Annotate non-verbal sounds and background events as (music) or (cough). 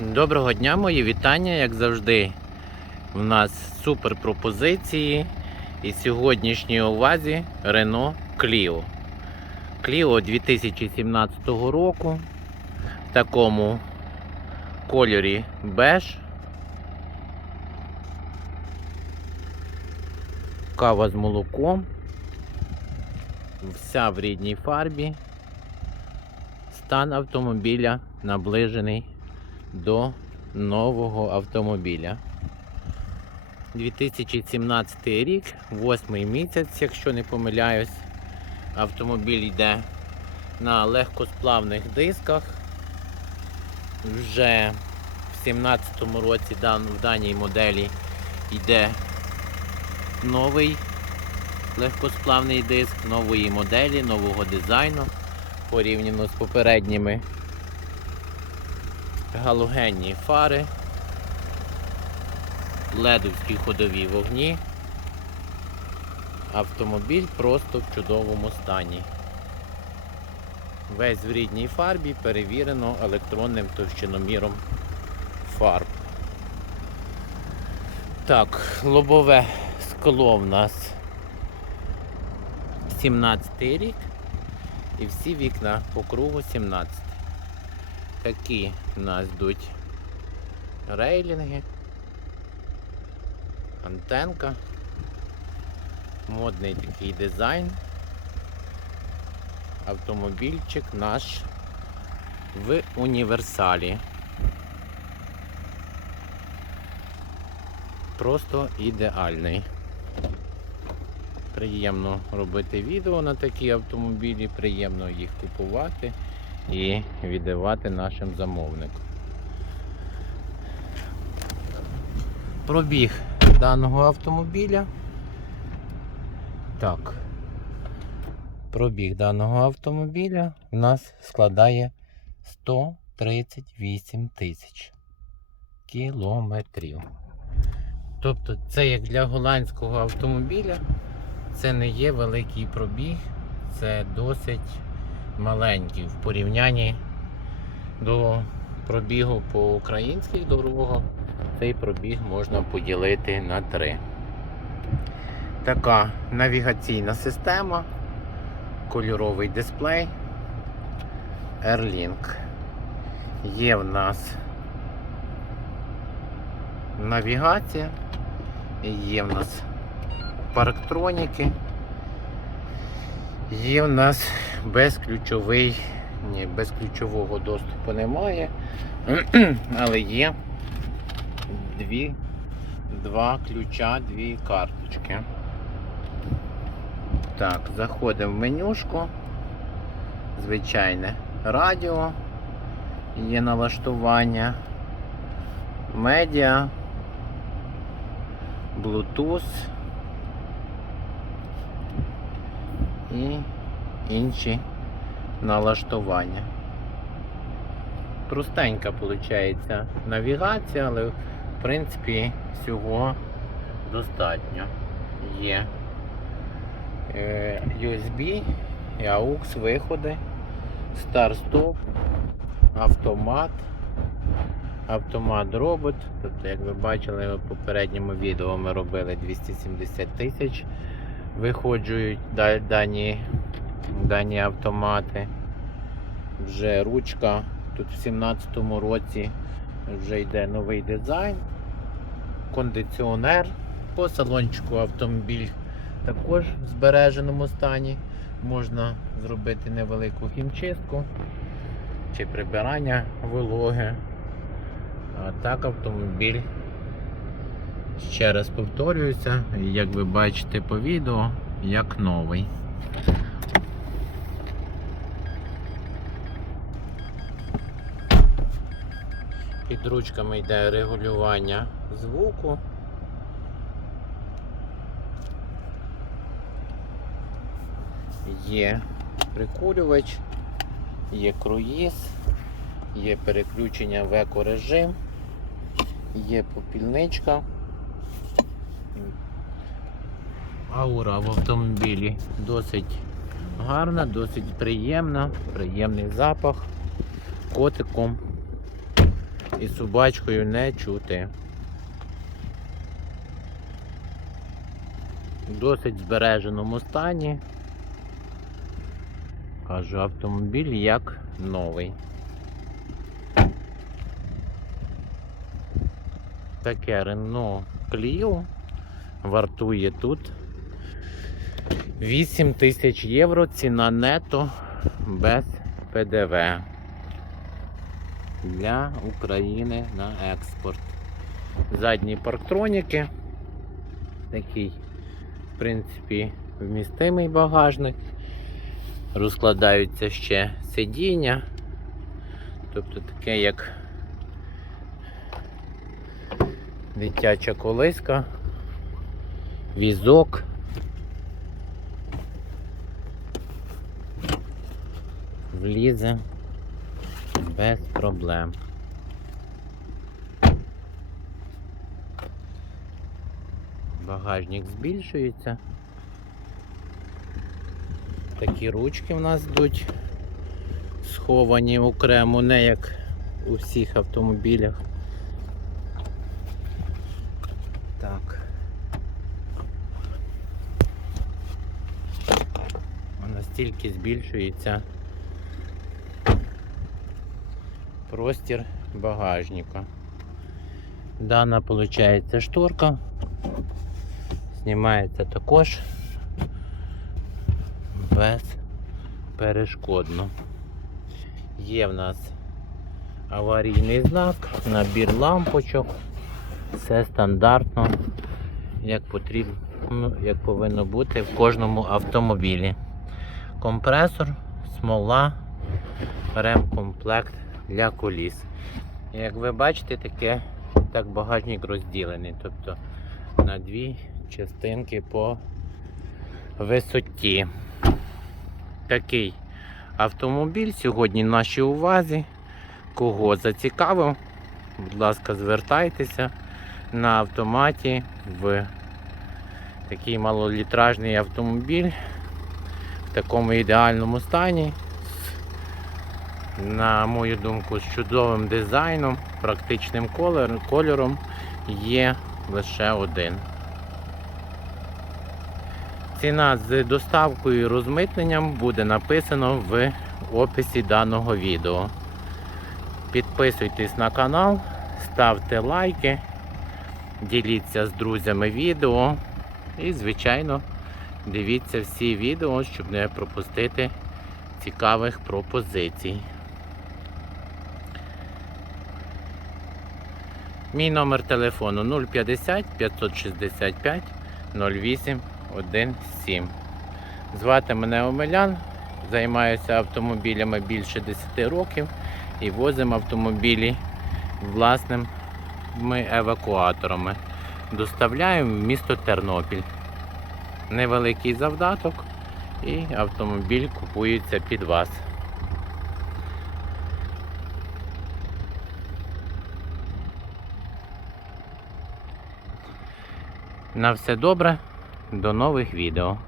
Доброго дня, мої вітання, як завжди. У нас супер пропозиції. І сьогоднішній увазі Renault Clio. Clio 2017 року в такому кольорі беж. Кава з молоком. Вся в рідній фарбі. Стан автомобіля наближений до нового автомобіля. 2017 рік, 8 місяць, якщо не помиляюсь, автомобіль йде на легкосплавних дисках. Вже в 2017 році в даній моделі йде новий легкосплавний диск, нової моделі, нового дизайну порівняно з попередніми галогенні фари, ледовські ходові вогні. Автомобіль просто в чудовому стані. Весь в рідній фарбі перевірено електронним товщиноміром фарб. Так, лобове скло в нас 17 рік і всі вікна по кругу 17. Такі в нас йдуть рейлінги, антенка, модний такий дизайн. Автомобільчик наш в універсалі. Просто ідеальний. Приємно робити відео на такі автомобілі, приємно їх купувати і віддавати нашим замовникам. Пробіг даного автомобіля. Так. Пробіг даного автомобіля у нас складає 138 тисяч кілометрів. Тобто це як для голландського автомобіля, це не є великий пробіг, це досить маленький в порівнянні до пробігу по українських дорогах. Цей пробіг можна поділити на три. Така навігаційна система, кольоровий дисплей, Airlink. Є в нас навігація, є в нас парктроніки. Є в нас безключовий, ні, безключового доступу немає, (clears throat) але є дві, два ключа, дві карточки. Так, заходимо в менюшку. Звичайне радіо, є налаштування, медіа, Bluetooth. І інші налаштування. Простенька виходить навігація, але в принципі всього достатньо. Є е, USB, AUX виходи, старт-стоп, автомат, автомат робот. Тобто, як ви бачили в попередньому відео ми робили 270 тисяч виходжують дані, дані автомати. Вже ручка. Тут в 17-му році вже йде новий дизайн, кондиціонер. По салончику автомобіль також в збереженому стані. Можна зробити невелику хімчистку чи прибирання вологи. А так автомобіль Ще раз повторююся, як ви бачите по відео, як новий. Під ручками йде регулювання звуку. Є прикурювач, є круїз, є переключення в екорежим, є попільничка. Аура в автомобілі досить гарна, досить приємна, приємний запах. Котиком і собачкою не чути. В досить збереженому стані. Кажу, автомобіль як новий. Таке Renault Clio вартує тут 8 тисяч євро ціна нето без ПДВ для України на експорт. Задні парктроніки. Такий, в принципі, вмістимий багажник. Розкладаються ще сидіння. Тобто таке як дитяча колиска, візок. Влізе без проблем. Багажник збільшується. Такі ручки в нас йдуть сховані окремо, не як у всіх автомобілях. Так. Настільки збільшується простір багажника. Дана виходить шторка. Знімається також безперешкодно. Є в нас аварійний знак, набір лампочок. Все стандартно, як потрібно, як повинно бути в кожному автомобілі. Компресор, смола, ремкомплект для коліс. Як ви бачите, таке так багажник розділений, тобто на дві частинки по висоті. Такий автомобіль сьогодні в нашій увазі. Кого зацікавив, будь ласка, звертайтеся на автоматі в такий малолітражний автомобіль такому ідеальному стані. На мою думку, з чудовим дизайном, практичним кольором є лише один. Ціна з доставкою і розмитненням буде написано в описі даного відео. Підписуйтесь на канал, ставте лайки, діліться з друзями відео і, звичайно, дивіться всі відео, щоб не пропустити цікавих пропозицій. Мій номер телефону 050 565 08 17. Звати мене Омелян, займаюся автомобілями більше 10 років і возимо автомобілі власними евакуаторами. Доставляємо в місто Тернопіль. Невеликий завдаток і автомобіль купується під вас. На все добре, до нових відео.